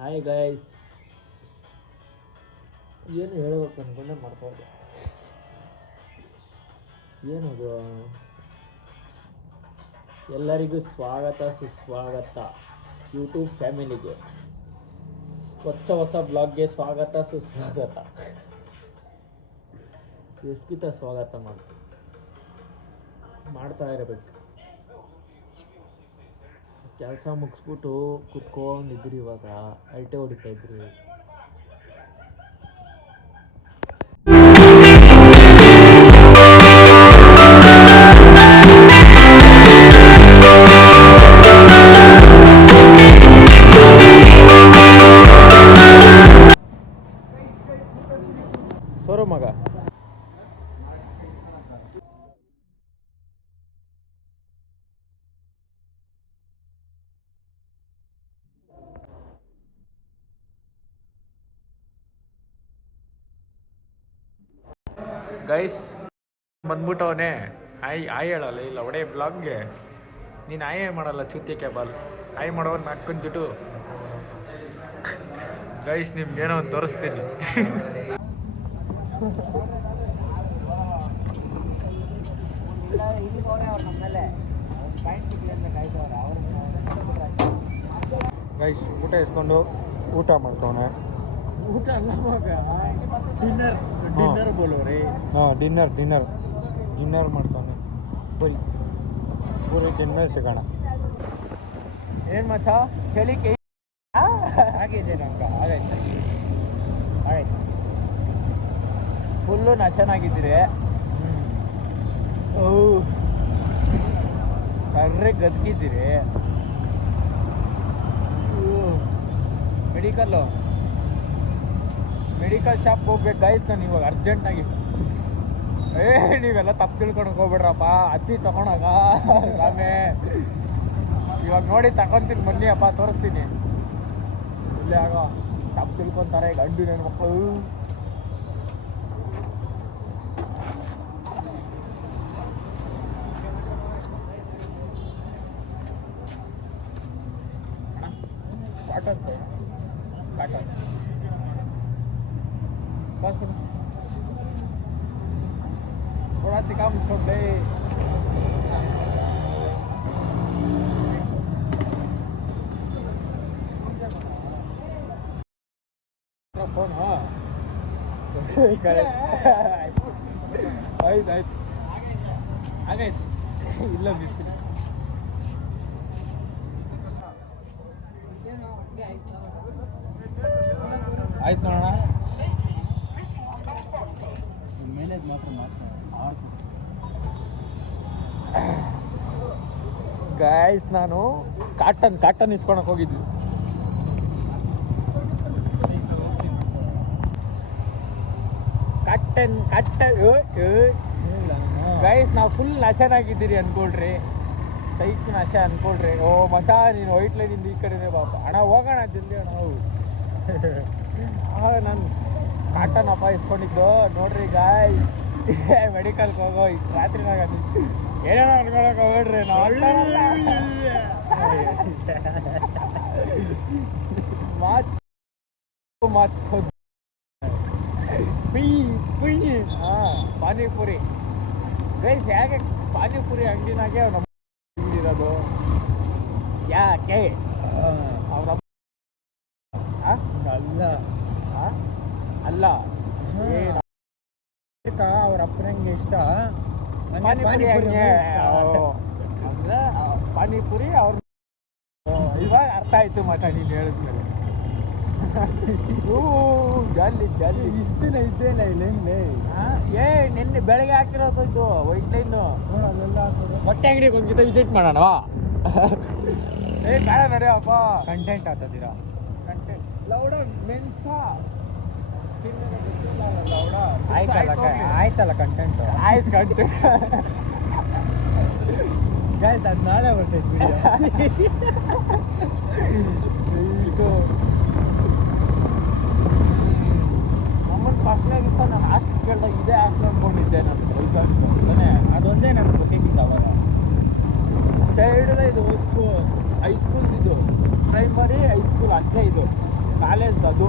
Hi guys, ಏನು ಹೇಳ್ಬೇಕು ಅಂದ್ಕೊಂಡೆ ಮಾಡ್ಬೋದು. ಏನದು? ಎಲ್ಲರಿಗೂ ಸ್ವಾಗತ ಸುಸ್ವಾಗತ ಯೂಟ್ಯೂಬ್ ಫ್ಯಾಮಿಲಿಗೆ. ಹೊಸ ಬ್ಲಾಗ್ಗೆ ಸ್ವಾಗತ ಸುಸ್ವಾಗತ. ಎಷ್ಟಿತ ಸ್ವಾಗತ ಮಾಡ್ತಾ ಇರಬೇಕು. ಕೆಲಸ ಮುಗಿಸ್ಬಿಟ್ಟು ಕುತ್ಕೊಂಡಿದ್ರಿ, ಇವಾಗ ಅಲ್ಟೆ ಹೊಡಿತಾ ಇದ್ರಿ. ಸೋರು ಮಗ ಗೈಸ್ ಬಂದ್ಬಿಟ್ಟವನೇ. ಆಯ್ ಹೇಳಲ್ಲ, ಇಲ್ಲ ಒಡೆ ಬ್ಲಾಗ್ಗೆ ನೀನು ಆಯೇ ಮಾಡಲ್ಲ. ಚೂತಿಯಕ್ಕೆ ಬಾಲ್ ಆಯ್ ಮಾಡೋರು ನಾಲ್ಕೊಂಡ್ಬಿಟ್ಟು ಗೈಸ್ ನಿಮ್ಗೇನೋ ಒಂದು ತೋರಿಸ್ತೀನಿ. ಗೈಸ್ ಊಟ ಇಸ್ಕೊಂಡು ಊಟ ಮಾಡ್ತವನೆ. ಊಟ ಅಲ್ಲ ಮಗ, ಡಿನ್ನರ್ ಬೋಲೋರಿ. ಹಾಂ ಡಿನ್ನರ್ ಮಾಡ್ತಾನೆ. ಪೂರಿ ತಿಂದ್ಮೇಲೆ ಸಿಗೋಣ. ಏನು ಮಚ್ಚ ಚಳಿ ಆಗಿದೆ ನಮ್ಗೆ? ಆಗೈತೆ ಫುಲ್ಲು ನಶನಾಗಿದ್ದೀರಿ. ಸರ್ರೆ ಗದ್ಗಿದ್ದೀರಿ. ಮೆಡಿಕಲ್ ಶಾಪ್ ಹೋಗ್ಬೇಕು ಗೈಸ್. ನಾನು ಇವಾಗ ಅರ್ಜೆಂಟಾಗಿ. ನೀವೆಲ್ಲ ತಪ್ಪು ತಿಳ್ಕೊಳಕ್ಕೆ ಹೋಗ್ಬೇಡ್ರಪ್ಪ. ಅತ್ತಿ ತಗೊಳಾಗ ಆಮೇ ಇವಾಗ ನೋಡಿ ತಗೊಂತೀನಿ, ಬನ್ನಿ ಅಪ್ಪ ತೋರಿಸ್ತೀನಿ. ಇಲ್ಲೇ ಆಗೋ ತಪ್ಪು ತಿಳ್ಕೊತಾರೆ ಗಂಡು ನನ್ನ ಮಕ್ಕಳು. ಕಾಟನ್ बस थोड़ा काम इसको दे. फोन हाँ ಆಯ್ತು ಹಾಗಾಯ್ತು. ಇಲ್ಲ ಮಿಸ್ ಆಯ್ತು ನೋಡೋಣ. ಗಾಯ್ಸ್ ನಾನು ಕಾಟನ್ ಇಸ್ಕೊಳಕ್ ಹೋಗಿದ್ವಿ. ಗೈಸ್ ನಾವು ಫುಲ್ ನಶನಾಗಿದ್ದೀರಿ ಅನ್ಕೊಳ್ರಿ. ಸೈಕ್ ನಶ ಅನ್ಕೊಳ್ರಿ. ಓ ಮಚ ನೀನು ವೈಟ್ ಲೈನಿಂದ ಈ ಕಡೆನೇ ಬಾಪ ಅಣ್ಣ, ಹೋಗೋಣ ಜಲ್ದಿ ಅಣ್ಣ. ಆಗ ನಾನು ಕಾಟನ್ ಅಪ್ಪ ಇಸ್ಕೊಂಡಿದ್ದು ನೋಡ್ರಿ ಗಾಯ್ಸ್. ಮೆಡಿಕಲ್ಗೆ ಹೋಗೋ ರಾತ್ರಿನಾಗ ಏನೇನೋ ಅನ್ಕೊಳಕ್ ಹೋಗ್ಬೇಡ್ರಿ. ಪಾನಿಪುರಿ ಗೈಸ್. ಯಾಕೆ ಪಾನಿಪುರಿ ಅಂಗಡಿನಾಗೆ ಇರೋದು? ಯಾಕೆ ಅವ್ರ ಅಲ್ಲ ಅವ್ರ ಅಪ್ಪನಂಗೆ ಇಷ್ಟ ಪಾನಿಪುರಿ. ಅವ್ರ ಇವಾಗ ಅರ್ಥ ಆಯ್ತು ಮತ್ತ ನೀನು ಹೇಳಿದ್ಮೇಲೆ. ಜಾಲಿ ಇಷ್ಟೇನ ಇದ್ದೇನೆ ಇಲ್ಲೇನ್ಲೇ. ನಿನ್ನೆ ಬೆಳಗ್ಗೆ ಹಾಕಿರೋದು ಇದು ವೈಟ್ ಲೈನು. ಮೊಟ್ಟೆ ಅಂಗಡಿಗೆ ಹೋಗಿದ್ದ ವಿಸಿಟ್ ಮಾಡೋಣ. ಬೇಡ ನಡೆಯಪ್ಪ, ಕಂಟೆಂಟ್ ಆಗ್ತದಿರಾ. ಕಂಟೆಂಟ್ ಲೌಡ ಮೆನ್ಸಾ ಆಯ್ತಲ್ಲ ಕಂಟೆಂಟ್. ಆಯ್ತು ಕಂಟೆಂಟ್ ಗೈಸ್, ಅದು ನಾಳೆ ಬರ್ತೈತೆ ವಿಡಿಯೋ. ನಮ್ಮನ್ನು ಫಸ್ಟ್ನಾಗಿತ್ತು ನಾನು ಹಾಸ್ಟೆಲ್ ಕೇಳಿದಾಗ ಇದೇ ಹಾಸ್ಟೆಲ್ ಅಂದ್ಕೊಂಡಿದ್ದೆ. ನಾನು ತಾನೇ ಅದೊಂದೇ ನನಗೆ ಗೊತ್ತಿದ್ದಿದ್ದು ಅವಾಗ. ಚೈಲ್ಡ್ ಇದು ಹೈಸ್ಕೂಲ್, ಇದು ಪ್ರೈಮರಿ ಹೈಸ್ಕೂಲ್ ಅಷ್ಟೇ ಇದು. ಕಾಲೇಜ್ ಅದು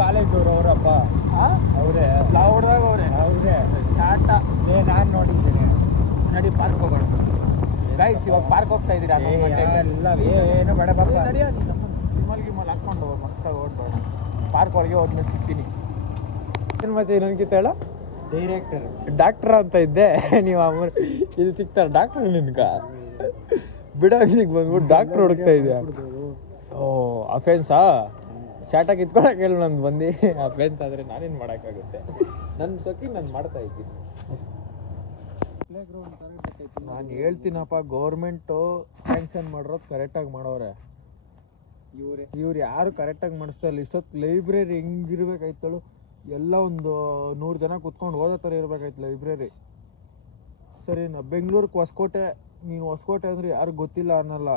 ಕಾಲೇಜ್ ಅವರಪ್ಪ ಅವರೇ ಲಾವ್ಡ್ದಾಗ ಅವ್ರೆ ಚಾಟ ನಾನು ನೋಡಿದ್ದೀನಿ. ನಡಿ ಪಾರ್ಕ್ ಹೋಗೋಣ ಗೈಸ್. ಇವಾಗ ಪಾರ್ಕ್ ಹೋಗ್ತಾ ಇದ್ದೀರಾ? ಎಲ್ಲ ಏನು ಬೇಡ ಬಾಪ, ನಡಿಯ ವಿಮಲ್ ಗಿಮಲ್ ಹಾಕ್ಕೊಂಡು ಮಸ್ತಾಗಿ ಓಡ್ಬೇಡ. ಪಾರ್ಕ್ ಒಳಗೆ ಹೋದ್ಮೇಲೆ ಸಿಗ್ತೀನಿ. ಏನು ಮತ್ತೆ ಇನ್ನೊಂದ್ಕಿತ್ತ ಹೇಳ, ಡಾಕ್ಟರ್ ಅಂತ ಇದ್ದೆ. ನೀವು ಇಲ್ಲಿ ಸಿಗ್ತಾರೆ ಡಾಕ್ಟರ್ ನಿನ್ಗ ಬಿಡೋಗಿಗೆ ಬಂದ್ಬಿಟ್ಟು ಡಾಕ್ಟರ್ ಹುಡುಕ್ತಾ ಇದೆಯಾ? ಓ ಅಫೆನ್ಸಾ? ಚಾಟ ಕಿತ್ಕೊಳಕ್ಕೆ ಹೇಳು ನಂದು ಬಂದು. ಅಫೆನ್ಸ್ ಆದರೆ ನಾನೇನು ಮಾಡೋಕ್ಕಾಗುತ್ತೆ? ನನ್ನ ಸೊಕ್ಕಿ ನಾನು ಮಾಡ್ತಾ ಇದ್ದೀನಿ. ನಾನು ಹೇಳ್ತೀನಪ್ಪ, ಗೌರ್ಮೆಂಟು ಸ್ಯಾಂಕ್ಷನ್ ಮಾಡಿರೋದು ಕರೆಕ್ಟಾಗಿ ಮಾಡೋರೆ. ಇವ್ರು ಯಾರು ಕರೆಕ್ಟಾಗಿ ಮಾಡಿಸ್ತಾ ಇಲ್ಲ. ಇಷ್ಟೊತ್ತು ಲೈಬ್ರರಿ ಹೆಂಗಿರ್ಬೇಕಾಯ್ತಳು, ಎಲ್ಲ ಒಂದು 100 ಜನ ಕುತ್ಕೊಂಡು ಓದೋ ಥರ ಇರಬೇಕಾಯ್ತು ಲೈಬ್ರರಿ. ಸರಿ, ಬೆಂಗಳೂರಿಗೆ ಹೊಸಕೋಟೆ, ನೀನು ಹೊಸಕೋಟೆ ಅಂದರೆ ಯಾರು ಗೊತ್ತಿಲ್ಲ ಅನ್ನಲ್ಲ,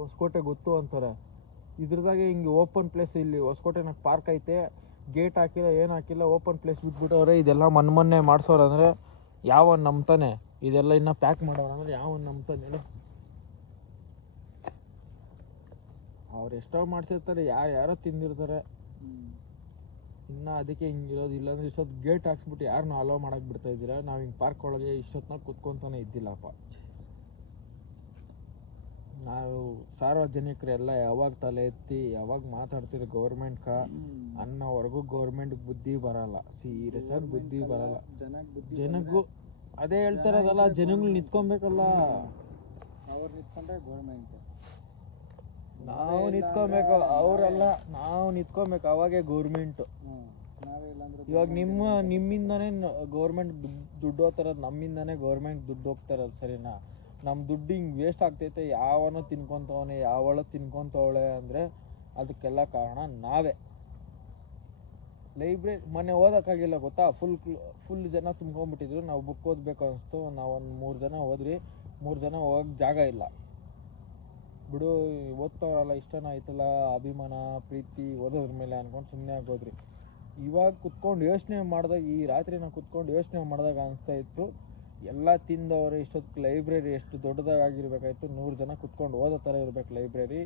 ಹೊಸಕೋಟೆ ಗೊತ್ತು ಅಂತಾರೆ. ಇದ್ರದಾಗೆ ಹಿಂಗೆ ಓಪನ್ ಪ್ಲೇಸ್, ಇಲ್ಲಿ ಹೊಸಕೋಟೆನಾಗ ಪಾರ್ಕ್ ಐತೆ, ಗೇಟ್ ಹಾಕಿಲ್ಲ, ಏನು ಹಾಕಿಲ್ಲ, ಓಪನ್ ಪ್ಲೇಸ್ ಬಿಟ್ಬಿಟ್ಟವ್ರೆ. ಇದೆಲ್ಲ ಮೊನ್ನೆ ಮಾಡಿಸೋರು ಅಂದರೆ ಯಾವನ್ ನಂಬ್ತಾನೆ? ಇದೆಲ್ಲ ಇನ್ನೂ ಪ್ಯಾಕ್ ಮಾಡೋರು ಅಂದರೆ ಯಾವನ್ ನಂಬ್ತಾನೆ? ಅವ್ರು ಎಷ್ಟೋ ಮಾಡಿಸಿರ್ತಾರೆ, ಯಾರೋ ತಿಂದಿರ್ತಾರೆ. ಇನ್ನು ಅದಕ್ಕೆ ಹಿಂಗಿರೋದು. ಇಲ್ಲಾಂದ್ರೆ ಇಷ್ಟೊತ್ತು ಗೇಟ್ ಹಾಕ್ಸ್ಬಿಟ್ಟು ಯಾರನ್ನ ಅಲೋ ಮಾಡಕ್ಕೆ ಬಿಡ್ತಾ ಇದ್ದೀರಾ? ನಾವು ಹಿಂಗೆ ಪಾರ್ಕ್ ಒಳಗೆ ಇಷ್ಟೊತ್ತಿನಾಗ ಕುತ್ಕೊತಾನೆ ಇದ್ದಿಲ್ಲಪ್ಪ. ನಾವು ಸಾರ್ವಜನಿಕರೆಲ್ಲ ಯಾವಾಗ ತಲೆ ಎತ್ತಿ ಯಾವಾಗ ಮಾತಾಡ್ತಿರೋ ಗೌರ್ಮೆಂಟ್ಗ ಅನ್ನೋವರೆಗೂ ಗೌರ್ಮೆಂಟ್ಗೆ ಬುದ್ಧಿ ಬರಲ್ಲ. ಸೀರಿಯಸ್ ಆಗಿ ಬುದ್ಧಿ ಬರಲ್ಲ ಜನಕ್ಕೂ. ಅದೇ ಹೇಳ್ತಾರದಲ್ಲ, ಜನಗಳು ನಿಂತ್ಕೊಬೇಕಲ್ಲ. ಅವ್ರು ನಿಂತ್ಕೊಂಡ್ರೆ ಗೌರ್ಮೆಂಟ್, ನಾವು ನಿಂತ್ಕೊಬೇಕು, ಅವರಲ್ಲ ನಾವು ನಿಂತ್ಕೊಬೇಕು, ಅವಾಗೇ ಗೌರ್ಮೆಂಟು. ಇವಾಗ ನಿಮ್ಮಿಂದನೇ ಗೌರ್ಮೆಂಟ್ ದುಡ್ಡು ಹೋಗ್ತಾರದು, ನಮ್ಮಿಂದನೇ ಗೌರ್ಮೆಂಟ್ ದುಡ್ಡು ಹೋಗ್ತಾರದು. ಸರಿನಾ? ನಮ್ಮ ದುಡ್ಡು ಹಿಂಗೆ ವೇಸ್ಟ್ ಆಗ್ತೈತೆ, ಯಾವನೋ ತಿನ್ಕೊತವನೆ, ಯಾವಳೋ ತಿನ್ಕೊತವಳೆ ಅಂದರೆ ಅದಕ್ಕೆಲ್ಲ ಕಾರಣ ನಾವೇ. ಲೈಬ್ರರಿ ಮೊನ್ನೆ ಓದೋಕ್ಕಾಗಿಲ್ಲ ಗೊತ್ತಾ, ಫುಲ್ ಜನ ತುಂಬ್ಕೊಂಡ್ಬಿಟ್ಟಿದ್ರು. ನಾವು ಬುಕ್ ಓದಬೇಕು ಅನಿಸ್ತು, ನಾವೊಂದು 3 ಜನ ಹೋದ್ರಿ. 3 ಜನ ಹೋಗಕ್ಕೆ ಜಾಗ ಇಲ್ಲ ಬಿಡು, ಓದ್ತವ್ರಲ್ಲ ಇಷ್ಟನ ಆಯ್ತಲ್ಲ, ಅಭಿಮಾನ ಪ್ರೀತಿ ಓದೋದ್ರ ಮೇಲೆ ಅನ್ಕೊಂಡು ಸುಮ್ಮನೆ ಆಗೋದ್ರಿ. ಇವಾಗ ಕುತ್ಕೊಂಡು ಯೋಚನೆ ಮಾಡಿದಾಗ, ಈ ರಾತ್ರಿ ನಾವು ಕುತ್ಕೊಂಡು ಯೋಚನೆ ಮಾಡಿದಾಗ ಅನಿಸ್ತಾ ಇತ್ತು, ಎಲ್ಲ ತಿಂದವರು ಇಷ್ಟೊತ್ತು ಲೈಬ್ರರಿ ಎಷ್ಟು ದೊಡ್ಡದಾಗಿರ್ಬೇಕಾಯ್ತು. 100 ಜನ ಕುತ್ಕೊಂಡು ಓದೋ ಥರ ಇರ್ಬೇಕು ಲೈಬ್ರರಿ.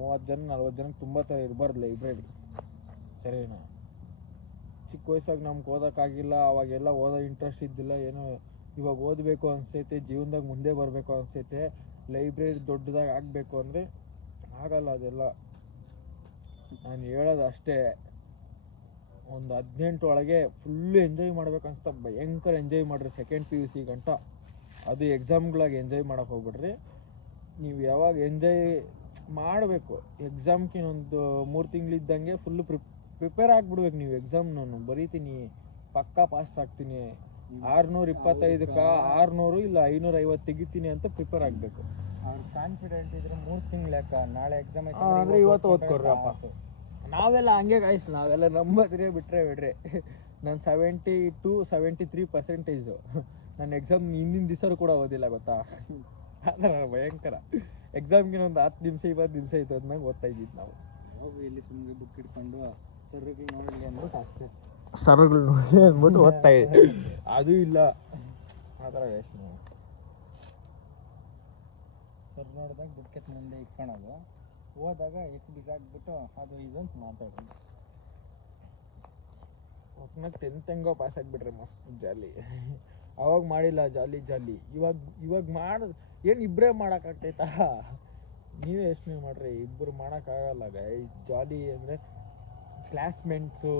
30 ಜನ 40 ಜನಕ್ಕೆ ತುಂಬ ಥರ ಇರಬಾರ್ದು ಲೈಬ್ರರಿ. ಸರಿನಾ? ಚಿಕ್ಕ ವಯಸ್ಸಾಗಿ ನಮ್ಗೆ ಓದೋಕ್ಕಾಗಿಲ್ಲ, ಅವಾಗೆಲ್ಲ ಓದೋ ಇಂಟ್ರೆಸ್ಟ್ ಇದ್ದಿಲ್ಲ ಏನೋ. ಇವಾಗ ಓದಬೇಕು ಅನಿಸ್ತೈತೆ, ಜೀವನದಾಗ ಮುಂದೆ ಬರಬೇಕು ಅನಿಸ್ತೈತೆ. ಲೈಬ್ರರಿ ದೊಡ್ಡದಾಗಿ ಆಗಬೇಕು ಅಂದರೆ ಆಗಲ್ಲ ಅದೆಲ್ಲ. ನಾನು ಹೇಳೋದು ಅಷ್ಟೇ, ಒಂದು 18 ಒಳಗೆ ಫುಲ್ಲು ಎಂಜಾಯ್ ಮಾಡ್ಬೇಕು ಅನ್ಸ್ತಾ ಭಯಂಕರ ಎಂಜಾಯ್ ಮಾಡಿರಿ. ಸೆಕೆಂಡ್ PUC ಗಂಟ ಅದು ಎಕ್ಸಾಮ್ಗಳಾಗಿ ಎಂಜಾಯ್ ಮಾಡೋಕೆ ಹೋಗ್ಬಿಡ್ರಿ. ನೀವು ಯಾವಾಗ ಎಂಜಾಯ್ ಮಾಡಬೇಕು, ಎಕ್ಸಾಮ್ಗಿನ್ನೊಂದು 3 ತಿಂಗಳಿದ್ದಂಗೆ ಫುಲ್ಲು ಪ್ರಿಪೇರ್ ಆಗಿಬಿಡ್ಬೇಕು ನೀವು. ಎಕ್ಸಾಮ್ ನಾನು ಬರೀತೀನಿ, ಪಕ್ಕಾ ಪಾಸ್ ಆಗ್ತೀನಿ, 625ಕ್ಕೆ 600 ಇಲ್ಲ 550 ತೆಗಿತೀನಿ ಅಂತ ಪ್ರಿಪೇರ್ ಆಗಬೇಕು. ಅವ್ರು ಕಾನ್ಫಿಡೆಂಟ್ ಇದ್ರೆ 3 ತಿಂಗಳು ಲೆಕ್ಕ. ನಾಳೆ ಎಕ್ಸಾಮ್ ಐತೆ ಅಂದರೆ ಇವತ್ತು ಓದ್ಕೊಡ್ರಪ್ಪ. ನಾವೆಲ್ಲ ಹಂಗೆ ಗಾಯ್ಸ್, ನಾವೆಲ್ಲ ನಂಬದ್ರೆ ಬಿಡ್ರಿ. ನಾನು 72-73% ನನ್ನ ಎಕ್ಸಾಮ್ ಹಿಂದಿನ ದಿವಸ ಕೂಡ ಓದಿಲ್ಲ ಗೊತ್ತಾ. ಅದರ ಭಯಂಕರ. ಎಕ್ಸಾಮ್ಗಿನ್ನೊಂದು 10 ನಿಮಿಷ 20 ನಿಮಿಷ ಇತ್ತು ಅದ್ನಾಗ ಓದ್ತಾ ಇದ್ದಿದ್ದು ನಾವು. ಹೋಗಿ ಇಲ್ಲಿ ಸುಮ್ಮನೆ ಬುಕ್ ಇಟ್ಕೊಂಡು ಸರ್ಗಳು ನೋಡಿ ಅಂದ್ಬಿಟ್ಟು ಅಷ್ಟೇ, ಸರ್ಗಳು ನೋಡಿ ಅಂದ್ಬಿಟ್ಟು ಓದ್ತಾ ಇದ್ದೆ. ಅದು ಇಲ್ಲ ಆ ಥರ ವೇಸ್ಟ್. ನಾವು ಸರ್ ನೋಡಿದಾಗ ಬುಕ್ಕೆತ್ ಮುಂದೆ ಇಟ್ಕೊಳೋದು, ಹೋದಾಗ ಎತ್ತು ಬಿಸಾಕ್ಬಿಟ್ಟು ಅದು ಇದು ಅಂತ ಮಾತಾಡೋದು. ಒಟ್ನಾಗ 10th ಹೆಂಗೋ ಪಾಸ್ ಆಗಿಬಿಟ್ರೆ ಮಸ್ತ್ ಜಾಲಿ. ಅವಾಗ ಮಾಡಿಲ್ಲ ಜಾಲಿ. ಇವಾಗ ಮಾಡೋದು ಏನು, ಇಬ್ಬರೇ ಮಾಡೋಕ್ಕಾಗ್ತೈತಾ? ನೀವೇ ಯೋಚನೆ ಮಾಡ್ರಿ, ಇಬ್ಬರು ಮಾಡೋಕ್ಕಾಗಲ್ಲ ಗೈಸ್. ಜಾಲಿ ಅಂದರೆ ಕ್ಲಾಸ್ಮೇಟ್ಸು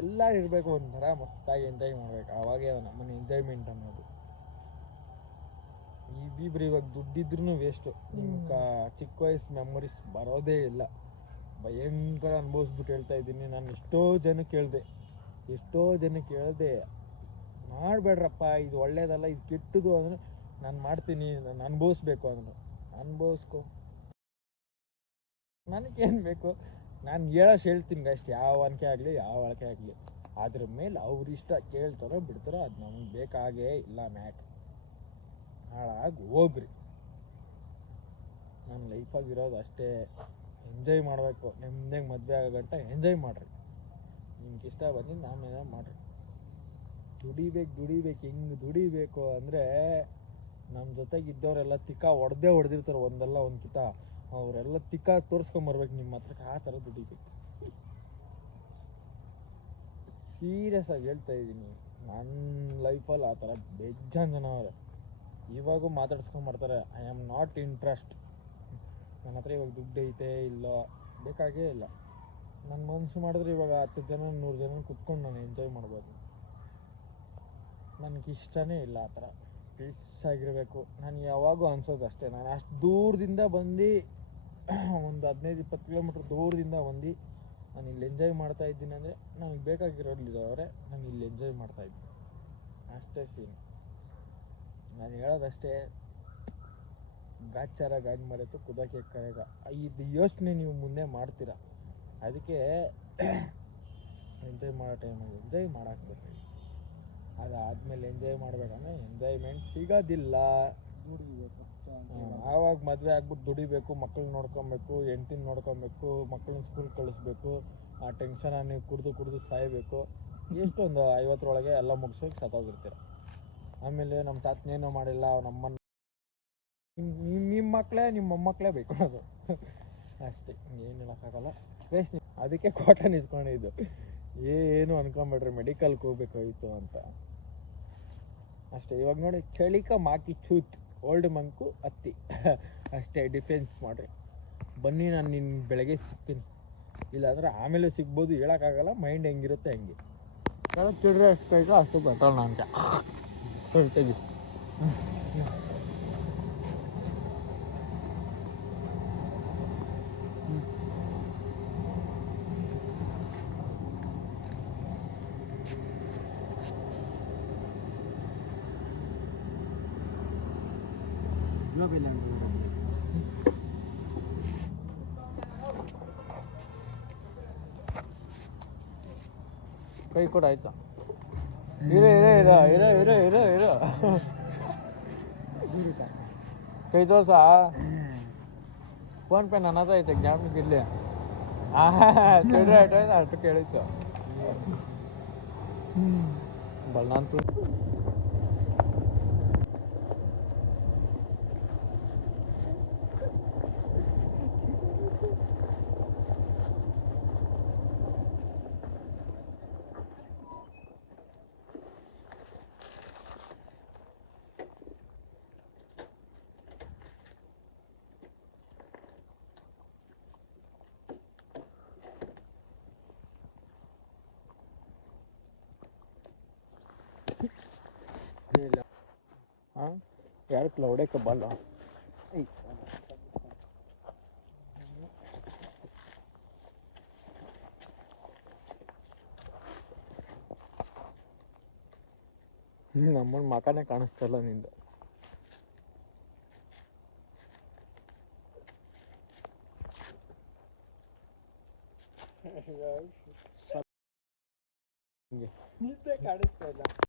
ಎಲ್ಲ ಇರಬೇಕು, ಒಂಥರ ಮಸ್ತಾಗಿ ಎಂಜಾಯ್ ಮಾಡ್ಬೇಕು. ಅವಾಗೇ ನಮ್ಮನೆ ಎಂಜಾಯ್ಮೆಂಟ್ ಅನ್ನೋದು. ಇಬ್ರು ಇವಾಗ ದುಡ್ಡಿದ್ರೂ ವೇಸ್ಟು. ನಿಮ್ಗೆ ಚಿಕ್ಕ ವಯಸ್ಸು ಮೆಮೊರೀಸ್ ಬರೋದೇ ಇಲ್ಲ. ಭಯಂಕರ ಅನುಭವಿಸ್ಬಿಟ್ಟು ಹೇಳ್ತಾ ಇದ್ದೀನಿ. ನಾನು ಎಷ್ಟೋ ಜನಕ್ಕೆ ಹೇಳ್ದೆ ಮಾಡಬೇಡ್ರಪ್ಪ, ಇದು ಒಳ್ಳೇದಲ್ಲ, ಇದು ಕೆಟ್ಟದು ಅಂದರೆ ನಾನು ಮಾಡ್ತೀನಿ, ನಾನು ಅನುಭವಿಸ್ಬೇಕು ಅಂದ್ರೆ ಅನುಭವಿಸ್ಕೊ. ನನಗೇನು ಬೇಕು, ನಾನು ಹೇಳ್ತೀನಿ ಅಷ್ಟು. ಯಾವ ಅನ್ಕೆ ಆಗಲಿ ಯಾವ ಅಳಕೆ ಆಗಲಿ, ಅದ್ರ ಮೇಲೆ ಅವ್ರ ಇಷ್ಟ, ಕೇಳ್ತಾರೋ ಬಿಡ್ತಾರೋ ಅದು ನಮ್ಗೆ ಬೇಕಾಗೇ ಇಲ್ಲ. ಮ್ಯಾಟ್ ಹಾಳಾಗಿ ಹೋಗ್ರಿ. ನನ್ನ ಲೈಫಾಗಿರೋದು ಅಷ್ಟೇ, ಎಂಜಾಯ್ ಮಾಡಬೇಕು. ನಿಮ್ದಂಗೆ ಮದುವೆ ಆಗೋ ಗಂಟ ಎಂಜಾಯ್ ಮಾಡಿರಿ. ನಿಮ್ಗೆ ಇಷ್ಟ ಬಂದಿದ್ದು ಆಮೇಲೆ ಮಾಡಿರಿ. ದುಡಿಬೇಕು. ಹಿಂಗೆ ದುಡಿಬೇಕು ಅಂದರೆ ನಮ್ಮ ಜೊತೆಗೆ ಇದ್ದವರೆಲ್ಲ ಹೊಡೆದಿರ್ತಾರೆ ಒಂದಲ್ಲ ಒಂದು ಕಿತ. ಅವರೆಲ್ಲ ತಿಕ್ಕ ತೋರಿಸ್ಕೊಂಬರ್ಬೇಕು ನಿಮ್ಮ ಹತ್ರಕ್ಕೆ, ಆ ಥರ ದುಡಿಬೇಕು. ಸೀರಿಯಸ್ ಆಗಿ ಹೇಳ್ತಾ ಇದ್ದೀನಿ, ನನ್ನ ಲೈಫಲ್ಲಿ ಆ ಥರ ಬೇಜಾನ್ ಜನ ಅವರೇ. ಇವಾಗೂ ಮಾತಾಡ್ಸ್ಕೊಂಬರ್ತಾರೆ, ಐ ಆಮ್ ನಾಟ್ ಇಂಟ್ರೆಸ್ಟ್, ನನ್ನ ಹತ್ರ ಇವಾಗ ದುಡ್ಡು ಐತೆ ಇಲ್ಲ, ಬೇಕಾಗೇ ಇಲ್ಲ. ನನ್ನ ಮನಸ್ಸು ಮಾಡಿದ್ರೆ ಇವಾಗ 10 ಜನ 100 ಜನ ಕುತ್ಕೊಂಡು ನಾನು ಎಂಜಾಯ್ ಮಾಡ್ಬೋದು. ನನಗೆ ಇಷ್ಟನೇ ಇಲ್ಲ ಆ ಥರ. ಪೀಸ್ ಆಗಿರಬೇಕು. ನಾನು ಯಾವಾಗೂ ಅನ್ಸೋದು ಅಷ್ಟೇ, ನಾನು ಅಷ್ಟು ದೂರದಿಂದ ಬಂದು ಒಂದು 15-20 ಕಿಲೋಮೀಟ್ರ್ ದೂರದಿಂದ ಬಂದು ನಾನು ಇಲ್ಲಿ ಎಂಜಾಯ್ ಮಾಡ್ತಾ ಇದ್ದೀನಿ ಅಂದರೆ ನನಗೆ ಬೇಕಾಗಿರೋಲ್ಲಿರೋರೆ ನಾನು ಇಲ್ಲಿ ಎಂಜಾಯ್ ಮಾಡ್ತಾಯಿದ್ದೀನಿ, ಅಷ್ಟೇ ಸೀನ್. ನಾನು ಹೇಳೋದಷ್ಟೇ, ಗಾಚಾರ ಗಾಡಿ ಮರೆತು ಕುದಕ್ಕೆ ಕರೆಗ, ಇದು ಯೋಚನೆ ನೀವು ಮುಂದೆ ಮಾಡ್ತೀರ. ಅದಕ್ಕೆ ಎಂಜಾಯ್ ಮಾಡೋ ಟೈಮಲ್ಲಿ ಎಂಜಾಯ್ ಮಾಡಾಕ್ಬೇಕು. ಅದಾದಮೇಲೆ ಎಂಜಾಯ್ ಮಾಡಬೇಕಂದ್ರೆ ಎಂಜಾಯ್ಮೆಂಟ್ ಸಿಗೋದಿಲ್ಲ. ಆವಾಗ ಮದುವೆ ಆಗ್ಬಿಟ್ಟು ದುಡಿಬೇಕು, ಮಕ್ಕಳನ್ನ ನೋಡ್ಕೊಬೇಕು, ಹೆಂಡ್ತಿನ ನೋಡ್ಕೊಬೇಕು, ಮಕ್ಕಳನ್ನ ಸ್ಕೂಲ್ ಕಳಿಸ್ಬೇಕು, ಆ ಟೆನ್ಷನ್ ನೀವು ಕುಡಿದು ಸಾಯಬೇಕು. ಎಷ್ಟೊಂದು 50ರೊಳಗೆ ಎಲ್ಲ ಮುಗಿಸೋಕೆ ಸತ್ತೋಗಿರ್ತೀರ. ಆಮೇಲೆ ನಮ್ಮ ತಾತನೇನೋ ಮಾಡಿಲ್ಲ, ನಮ್ಮನ್ನ ನಿಮ್ಮ ಮಕ್ಕಳೇ ನಿಮ್ಮ ಮೊಮ್ಮಕ್ಕಳೇ ಬೈಕೊಳ್ಳೋದು ಅಷ್ಟೇ, ಏನು ಹೇಳೋಕ್ಕಾಗಲ್ಲ. ಅದಕ್ಕೆ ಕಾಟನ್ ಇಸ್ಕೊಂಡಿದ್ದು. ಏನು ಅನ್ಕೊಂಬೇಡ್ರಿ ಮೆಡಿಕಲ್ಗೆ ಹೋಗ್ಬೇಕಾಗಿತ್ತು ಅಂತ ಅಷ್ಟೇ. ಇವಾಗ ನೋಡಿ, ಚಳಿಕ ಮಾಕಿ ಚೂತ್ ಓಲ್ಡ್ ಮಂಕು ಹತ್ತಿ ಅಷ್ಟೇ. ಡಿಫೆನ್ಸ್ ಮಾಡಿರಿ, ಬನ್ನಿ ನಾನು ನಿನ್ನ ಬೆಳಗ್ಗೆ ಸಿಗ್ತೀನಿ, ಇಲ್ಲಾಂದರೆ ಆಮೇಲೆ ಸಿಗ್ಬೋದು, ಹೇಳೋಕ್ಕಾಗಲ್ಲ. ಮೈಂಡ್ ಹೆಂಗಿರುತ್ತೆ ಹಂಗೆ. ಚಿಡ್ರೆ ಅಷ್ಟು ಕೈಗ ಅಷ್ಟು ಗೊತ್ತಲ್ಲ ಅಂತ ಹೇಳ್ತೀವಿ. ಕೈ ಕೂಡ ಆಯ್ತಾ? ಇರೋ ಕೈ ತೋರ್ಸ. ಫೋನ್ ಪೇ ನನ್ನ ಹತ್ರ ಐತೆ, ಜ್ಞಾಪಕ ಇರಲಿ. ಅಷ್ಟು ಕೇಳಿತ್ತು ಬಲ್ನಂತು. हाँ यार क्लाउड है कबाल ನಮ್ಮನ್ನ ಮಕನೇ ಕಾಣಿಸ್ತಲ್ಲ ನಿಂದ. ನಿದ್ದೆ ಕಾಣಿಸ್ತಾ ಇಲ್ಲ.